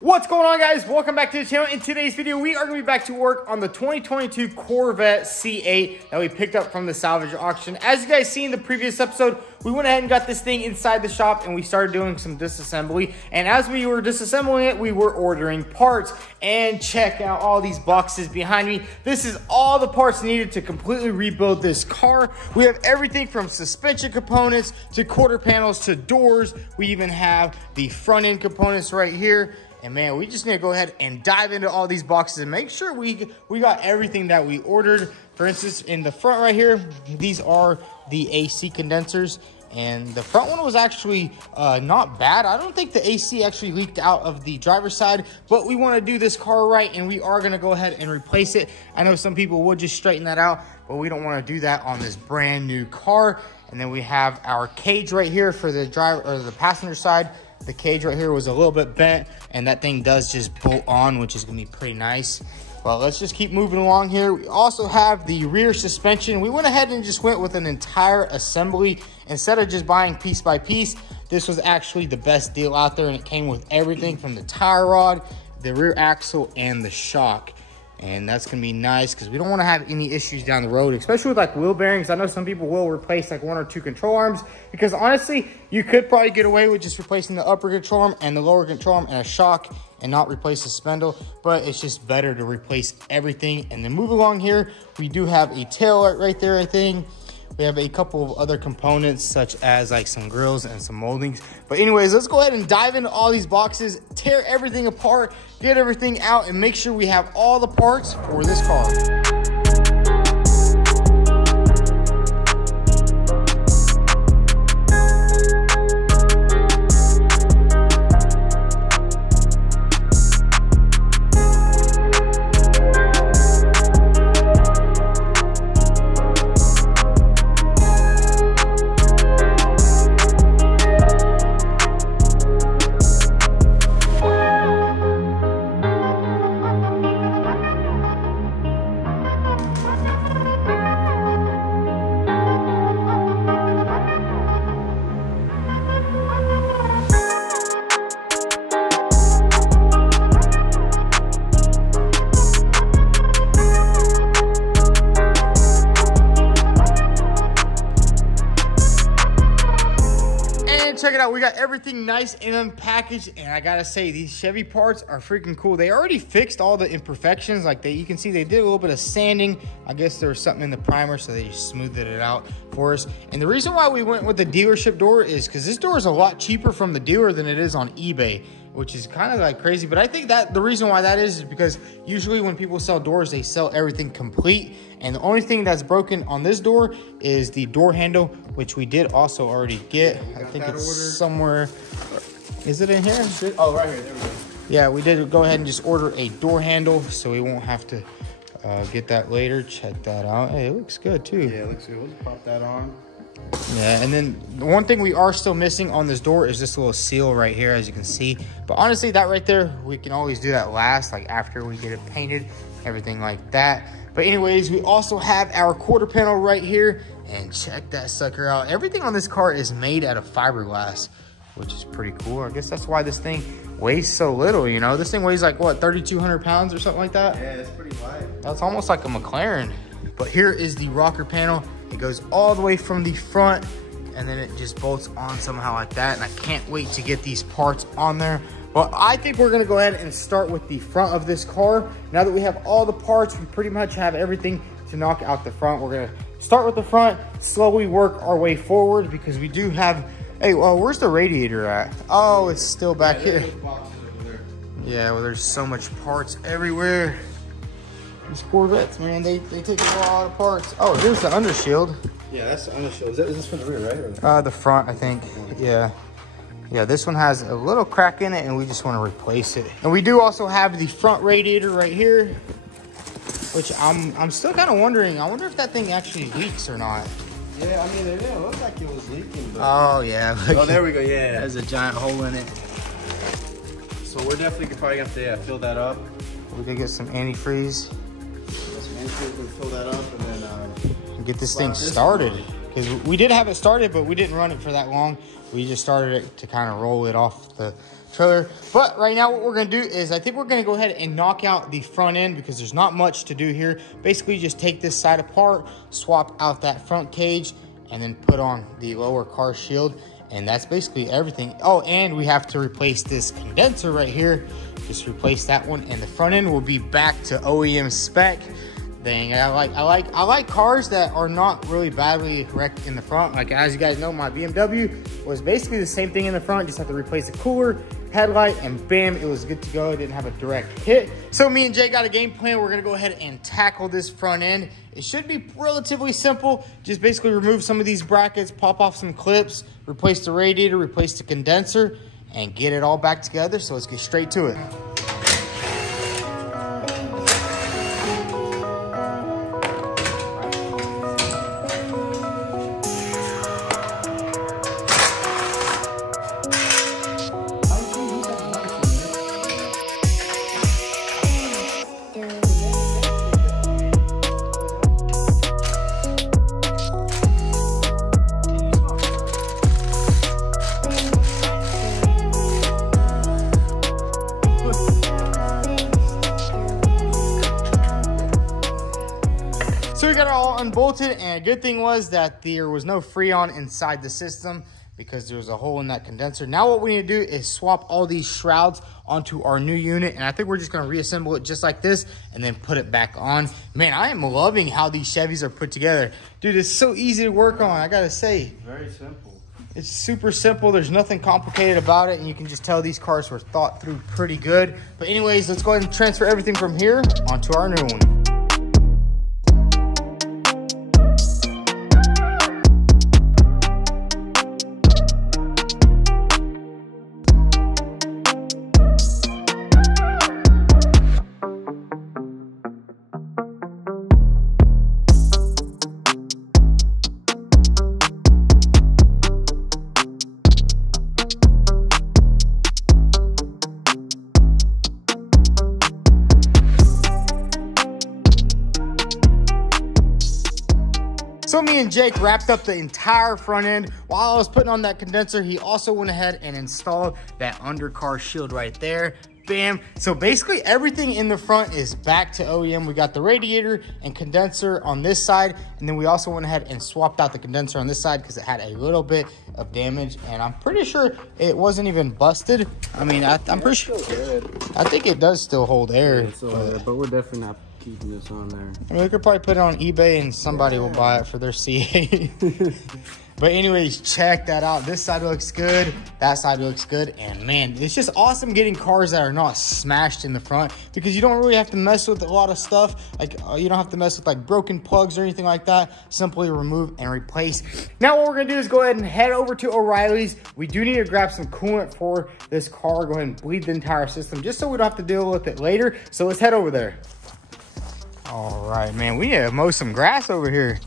What's going on, guys? Welcome back to the channel. In today's video, we are going to be back to work on the 2022 Corvette C8 that we picked up from the salvage auction. As you guys see in the previous episode, we went ahead and got this thing inside the shop and we started doing some disassembly. And as we were disassembling it, we were ordering parts. And check out all these boxes behind me. This is all the parts needed to completely rebuild this car. We have everything from suspension components to quarter panels to doors. We even have the front end components right here. And man, we just need to go ahead and dive into all these boxes and make sure we got everything that we ordered. For instance, in the front right here, these are the AC condensers. And the front one was actually not bad. I don't think the AC actually leaked out of the driver's side, but we want to do this car right and we are going to go ahead and replace it. I know some people would just straighten that out, but we don't want to do that on this brand new car. And then we have our cage right here for the driver or the passenger side. The cage right here was a little bit bent and that thing does just bolt on, which is gonna be pretty nice. Well, let's just keep moving along here. We also have the rear suspension. We went ahead and just went with an entire assembly instead of just buying piece by piece. This was actually the best deal out there and it came with everything from the tie rod, the rear axle, and the shock. And that's gonna be nice because we don't want to have any issues down the road, especially with like wheel bearings. I know some people will replace like 1 or 2 control arms because honestly, you could probably get away with just replacing the upper control arm and the lower control arm and a shock and not replace the spindle, but it's just better to replace everything. And then move along here, we do have a tail light right there, I think. We have a couple of other components such as like some grills and some moldings. But anyways, let's go ahead and dive into all these boxes, tear everything apart, get everything out, and make sure we have all the parts for this car. Check it out, we got everything nice and unpackaged, and I gotta say, these Chevy parts are freaking cool. They already fixed all the imperfections. Like you can see, they did a little bit of sanding. I guess there was something in the primer, so they just smoothed it out for us. And the reason why we went with the dealership door is because this door is a lot cheaper from the dealer than it is on eBay, which is kind of like crazy. But I think that the reason why that is because usually when people sell doors, they sell everything complete. And the only thing that's broken on this door is the door handle, which we did also already get. I think it's somewhere. Is it in here? Oh, right here. There we go. Yeah, we did go ahead and just order a door handle, so we won't have to get that later. Check that out. Hey, it looks good too. Yeah, it looks good. Let's pop that on. Yeah, and then the one thing we are still missing on this door is this little seal right here, as you can see. But honestly, that right there, we can always do that last, like after we get it painted, everything like that. But anyways, we also have our quarter panel right here, and check that sucker out. Everything on this car is made out of fiberglass, which is pretty cool. I guess that's why this thing weighs so little, you know? This thing weighs like, what, 3,200 pounds or something like that? Yeah, it's pretty light. That's almost like a McLaren. But here is the rocker panel. It goes all the way from the front, and then it just bolts on somehow like that. And I can't wait to get these parts on there. But I think we're gonna go ahead and start with the front of this car. Now that we have all the parts, we pretty much have everything to knock out the front. We're gonna start with the front, slowly work our way forward because we do have, hey, well, where's the radiator at? Oh, it's still back here. Yeah, well, there's so much parts everywhere. These Corvettes, man, they take a lot of parts. Oh, here's the undershield. Yeah, that's the undershield. Is this for the rear, right? The front, I think. Yeah. Yeah, this one has a little crack in it, and we just want to replace it. And we do also have the front radiator right here, which I'm still kind of wondering. I wonder if that thing actually leaks or not. Yeah, I mean, it didn't look like it was leaking. But oh, yeah. Oh, there we go, yeah. There's a giant hole in it. So we're definitely probably going to have to fill that up. We could get some antifreeze. Fill that up and then get this thing started. Because we did have it started, but we didn't run it for that long. We just started it to kind of roll it off the trailer. But right now what we're gonna do is I think we're gonna go ahead and knock out the front end because there's not much to do here. Basically just take this side apart, swap out that front cage, and then put on the lower car shield. And that's basically everything. Oh, and we have to replace this condenser right here. Just replace that one, and the front end will be back to OEM spec. Dang, I like cars that are not really badly wrecked in the front. Like, as you guys know, my BMW was basically the same thing in the front. Just have to replace the cooler, headlight, and bam, it was good to go. It didn't have a direct hit. So me and Jay got a game plan. We're gonna go ahead and tackle this front end. It should be relatively simple. Just basically remove some of these brackets, pop off some clips, replace the radiator, replace the condenser, and get it all back together. So let's get straight to it. So we got it all unbolted, and a good thing was that there was no Freon inside the system because there was a hole in that condenser. Now what we need to do is swap all these shrouds onto our new unit, and I think we're just going to reassemble it just like this and then put it back on. Man, I am loving how these Chevys are put together. Dude, it's so easy to work on, I gotta say. Very simple. It's super simple. There's nothing complicated about it, and you can just tell these cars were thought through pretty good. But anyways, let's go ahead and transfer everything from here onto our new one. So me and Jake wrapped up the entire front end. While I was putting on that condenser, he also went ahead and installed that undercar shield right there. Bam. So basically everything in the front is back to OEM. We got the radiator and condenser on this side, and then we also went ahead and swapped out the condenser on this side because it had a little bit of damage, and I'm pretty sure it wasn't even busted. I mean, I'm pretty sure. I think it does still hold air. Yeah, but we're definitely not keeping this on there. I mean, we could probably put it on eBay and somebody will buy it for their C8. But anyways, check that out. This side looks good. That side looks good. And man, it's just awesome getting cars that are not smashed in the front because you don't really have to mess with a lot of stuff. Like you don't have to mess with like broken plugs or anything like that. Simply remove and replace. Now what we're gonna do is go ahead and head over to O'Reilly's. We do need to grab some coolant for this car. Go ahead and bleed the entire system just so we don't have to deal with it later. So let's head over there. All right, man, we need to mow some grass over here.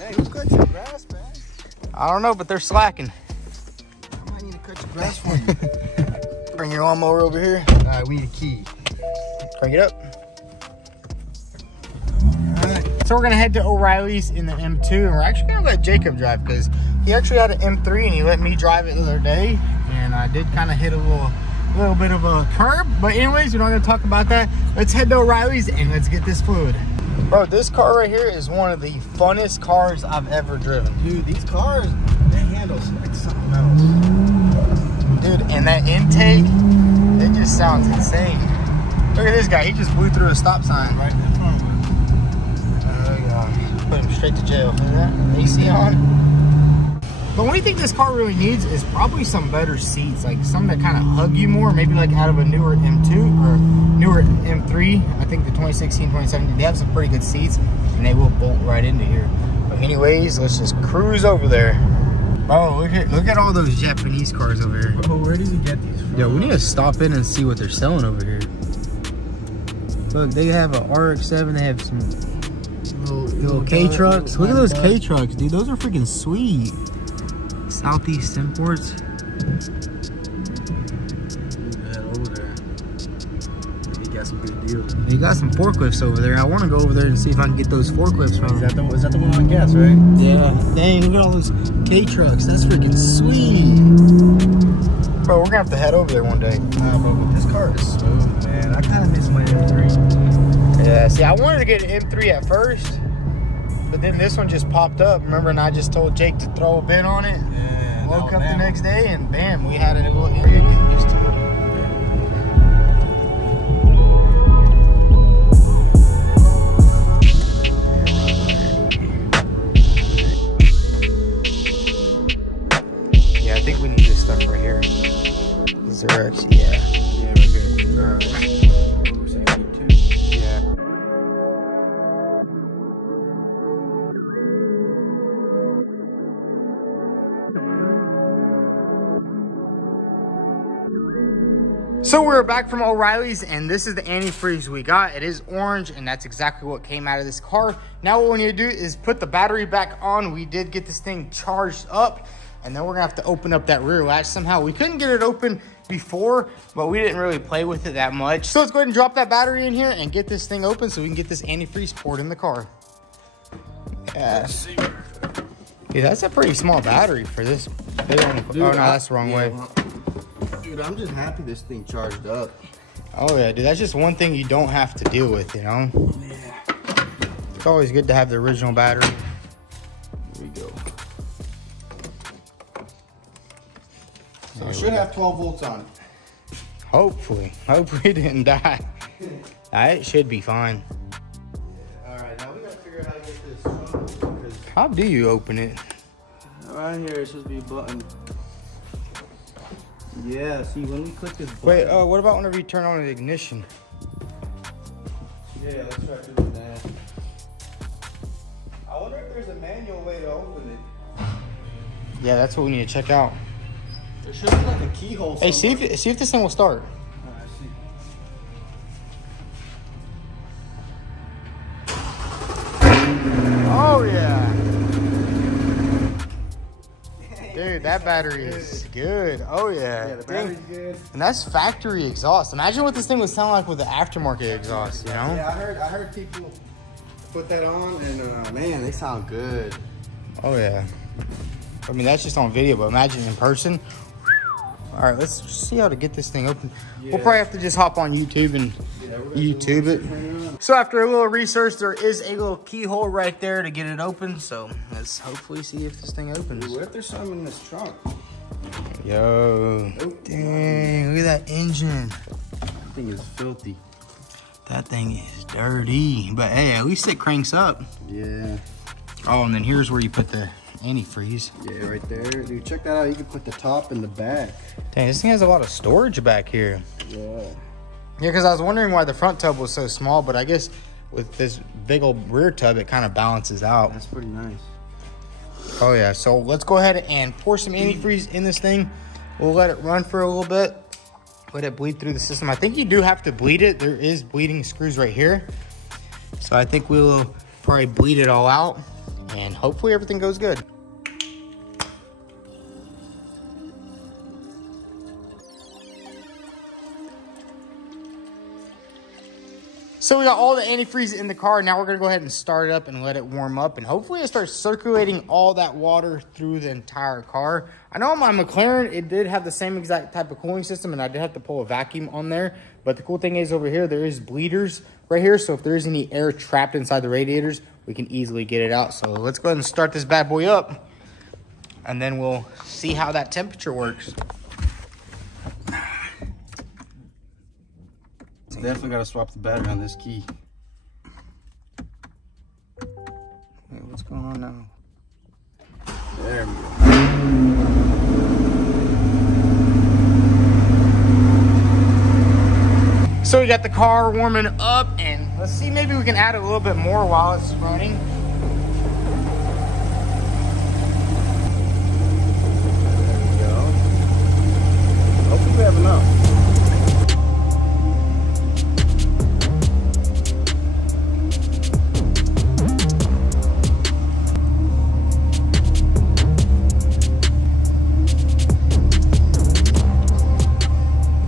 Hey, who cut your grass, man? I don't know, but they're slacking. I might need to cut your grass for you. Bring your lawnmower over here. All right, we need a key. Bring it up. All right. So we're gonna head to O'Reilly's in the M2, and we're actually gonna let Jacob drive because he actually had an M3 and he let me drive it the other day, and I did kind of hit a little bit of a curb. But anyways, we're not gonna talk about that. Let's head to O'Reilly's and let's get this fluid. Bro, this car right here is one of the funnest cars I've ever driven. Dude, these cars, they handle like something else. Dude, and that intake, it just sounds insane. Look at this guy, he just blew through a stop sign. Right in front of us. Oh yeah, put him straight to jail. Look at that, AC on. The only thing this car really needs is probably some better seats, like some that kind of hug you more, maybe like out of a newer M2 or newer M3. I think the 2016, 2017, they have some pretty good seats and they will bolt right into here. But anyways, let's just cruise over there. Oh, look at all those Japanese cars over here. Bro, where did we get these from? Yeah, we need to stop in and see what they're selling over here. Look, they have a RX-7, they have some little K-trucks. Look at those K-trucks, dude, those are freaking sweet. Southeast Imports. Over there. He got some good deals. They got some forklifts over there. I want to go over there and see if I can get those forklifts from. Is that the one on gas, right? Yeah. Dang, look at all those K-trucks. That's freaking sweet. Bro, we're gonna have to head over there one day. But this car is smooth, man. I kind of miss my M3. Yeah, see, I wanted to get an M3 at first, but then this one just popped up. Remember, and I just told Jake to throw a bin on it. Yeah. Woke up the next day, and bam, we had it a little area to get used to it. Yeah, I think we need this stuff right here. Is there actually, yeah. Yeah, right here. Alright. Oh, 72. Yeah. So we're back from O'Reilly's, and this is the antifreeze we got. It is orange, and that's exactly what came out of this car. Now what we need to do is put the battery back on. We did get this thing charged up, and then we're gonna have to open up that rear latch somehow. We couldn't get it open before, but we didn't really play with it that much. So let's go ahead and drop that battery in here and get this thing open so we can get this antifreeze poured in the car. Yeah. Dude, that's a pretty small battery for this big one. Dude, oh no, that's the wrong way. Dude, I'm just happy this thing charged up. Oh yeah, dude, that's just one thing you don't have to deal with, you know? Yeah. It's always good to have the original battery. Here we go. So it should have 12 volts on it. Hopefully it didn't die. It should be fine. Alright, now we gotta figure out how to get this trunk. How do you open it? Right here, it's supposed to be a button. Yeah, see, when we click this button. Wait, what about whenever you turn on the ignition? Yeah, let's try doing that. I wonder if there's a manual way to open it. Yeah, that's what we need to check out. There should be like a keyhole somewhere. Hey, see if this thing will start. Alright, see. Oh yeah. Dude, that battery is good. Oh yeah. Yeah, the battery's good. And that's factory exhaust. Imagine what this thing would sound like with the aftermarket exhaust, you know? Yeah, I heard people put that on and man, they sound good. Oh yeah. I mean, that's just on video, but imagine in person. All right, let's see how to get this thing open. Yeah. We'll probably have to just hop on YouTube and YouTube it. So after a little research, there is a little keyhole right there to get it open. So let's hopefully see if this thing opens. What if there's something in this trunk? Yo, dang, look at that engine. That thing is filthy. That thing is dirty, but hey, at least it cranks up. Yeah. Oh, and then here's where you put the antifreeze. Yeah, right there. Dude, check that out. You can put the top in the back. Dang, this thing has a lot of storage back here. Yeah. Yeah, because I was wondering why the front tub was so small, but I guess with this big old rear tub, it kind of balances out. That's pretty nice. Oh yeah, so let's go ahead and pour some antifreeze in this thing. We'll let it run for a little bit. Let it bleed through the system. I think you do have to bleed it. There is bleeding screws right here. So I think we will probably bleed it all out and hopefully everything goes good. So we got all the antifreeze in the car. Now we're gonna go ahead and start it up and let it warm up. And hopefully it starts circulating all that water through the entire car. I know on my McLaren, it did have the same exact type of cooling system and I did have to pull a vacuum on there. But the cool thing is over here, there is bleeders right here. So if there is any air trapped inside the radiators, we can easily get it out. So let's go ahead and start this bad boy up. And then we'll see how that temperature works. Definitely got to swap the battery on this key. Wait, what's going on now? There we go. So we got the car warming up and let's see, maybe we can add a little bit more while it's running. There we go. Hopefully we have enough.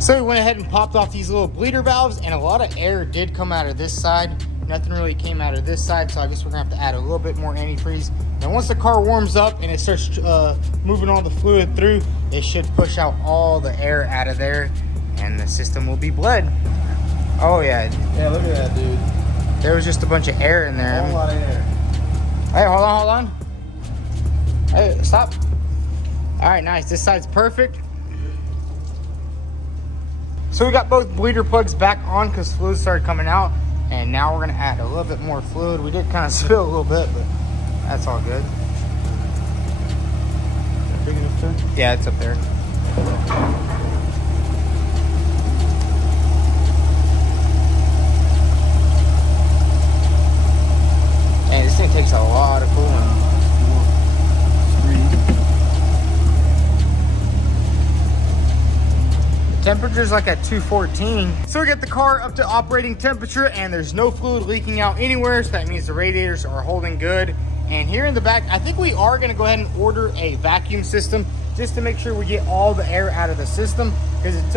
So we went ahead and popped off these little bleeder valves and a lot of air did come out of this side. Nothing really came out of this side, so I guess we're gonna have to add a little bit more antifreeze. And once the car warms up and it starts moving all the fluid through, it should push out all the air out of there, and the system will be bled. Oh yeah. Yeah, look at that, dude. There was just a bunch of air in there. A whole lot of air. Hey, hold on. Hey, stop. All right, nice. This side's perfect. So we got both bleeder plugs back on because fluid started coming out. And now we're gonna add a little bit more fluid. We did kind of spill a little bit, but that's all good. Big enough too? Yeah, it's up there. And this thing takes a lot of coolant. Temperature's like at 214. So we get the car up to operating temperature and there's no fluid leaking out anywhere. So that means the radiators are holding good. And here in the back, I think we are gonna go ahead and order a vacuum system just to make sure we get all the air out of the system, because it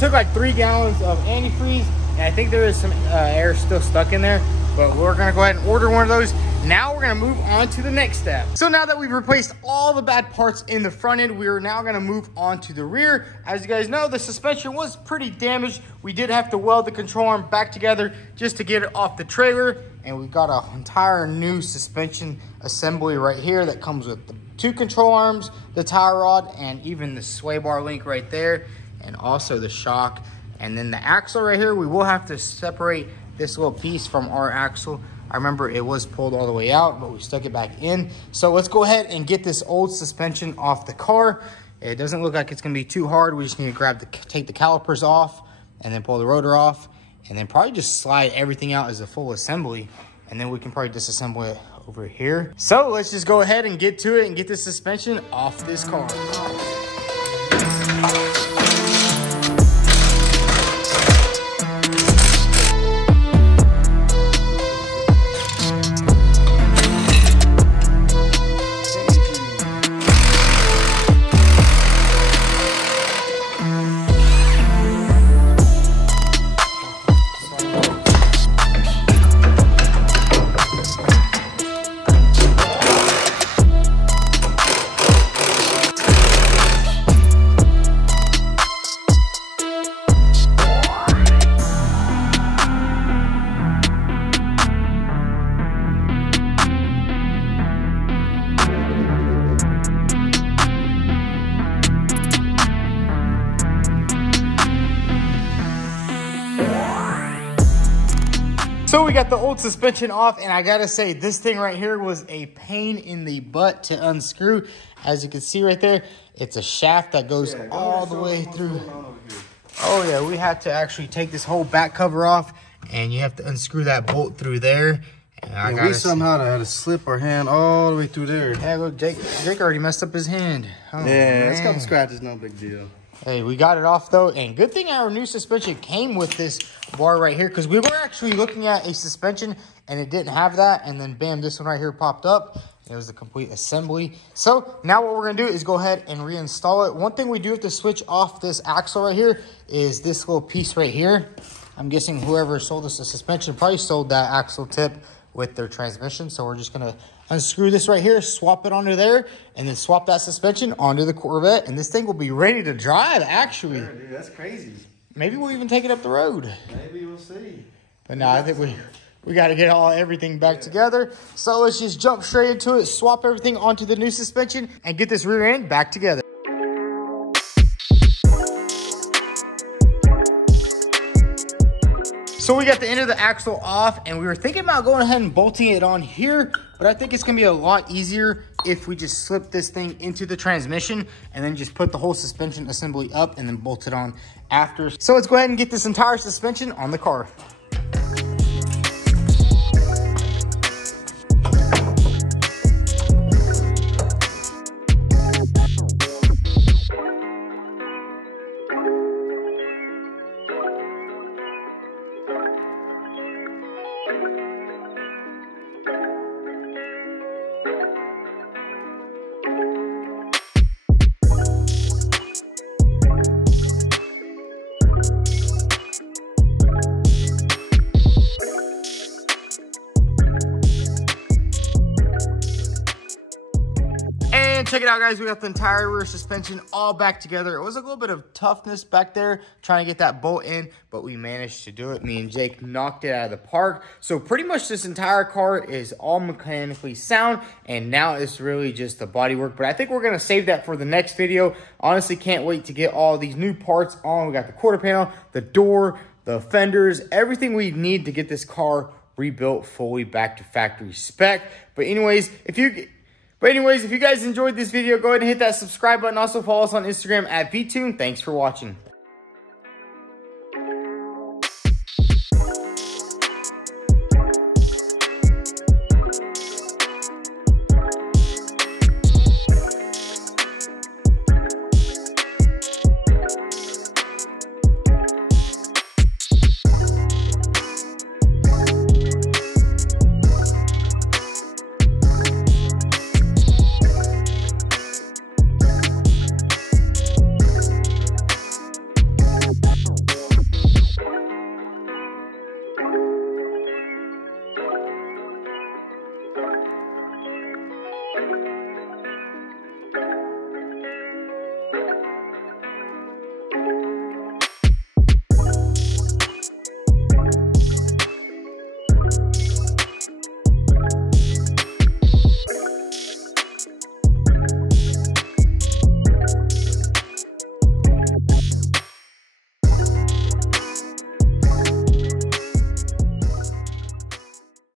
took like 3 gallons of antifreeze. And I think there is some air still stuck in there, but we're gonna go ahead and order one of those. Now we're gonna move on to the next step. So now that we've replaced all the bad parts in the front end, we are now gonna move on to the rear. As you guys know, the suspension was pretty damaged. We did have to weld the control arm back together just to get it off the trailer. And we've got an entire new suspension assembly right here that comes with the 2 control arms, the tie rod, and even the sway bar link right there, and also the shock. And then the axle right here, we will have to separate this little piece from our axle. I remember it was pulled all the way out, but we stuck it back in. So let's go ahead and get this old suspension off the car. It doesn't look like it's gonna be too hard. We just need to take the calipers off and then pull the rotor off, and then probably just slide everything out as a full assembly. And then we can probably disassemble it over here. So let's just go ahead and get to it and get this suspension off this car. So we got the old suspension off, and I gotta say, this thing right here was a pain in the butt to unscrew. As you can see right there, it's a shaft that goes all the way through. Oh yeah, we had to actually take this whole back cover off, and you have to unscrew that bolt through there. And we somehow had to slip our hand all the way through there. Yeah, look, Jake already messed up his hand. Oh, yeah, it's a couple scratches, no big deal. Hey, we got it off though, and good thing our new suspension came with this bar right here, because we were actually looking at a suspension and it didn't have that, and then bam, this one right here popped up. It was a complete assembly. So now what we're gonna do is go ahead and reinstall it. One thing we do have to switch off this axle right here is this little piece right here. I'm guessing whoever sold us the suspension probably sold that axle tip with their transmission. So we're just gonna unscrew this right here, swap it onto there, and then swap that suspension onto the Corvette, and this thing will be ready to drive, actually. Sure, dude, that's crazy. Maybe we'll even take it up the road. Maybe we'll see. But no, I think we got to get everything back together. So let's just jump straight into it, swap everything onto the new suspension, and get this rear end back together. So we got the end of the axle off, and we were thinking about going ahead and bolting it on here, but I think it's gonna be a lot easier if we just slip this thing into the transmission and then just put the whole suspension assembly up and then bolt it on after. So let's go ahead and get this entire suspension on the car. check it out, guys. We got the entire rear suspension all back together. It was a little bit of toughness back there trying to get that bolt in, but we managed to do it. Me and Jake knocked it out of the park. So pretty much this entire car is all mechanically sound, and now it's really just the body work. But I think we're going to save that for the next video. Honestly, can't wait to get all these new parts on. We got the quarter panel, the door, the fenders, everything we need to get this car rebuilt fully back to factory spec. But anyways, if you guys enjoyed this video, go ahead and hit that subscribe button. Also follow us on Instagram at vTuned. Thanks for watching.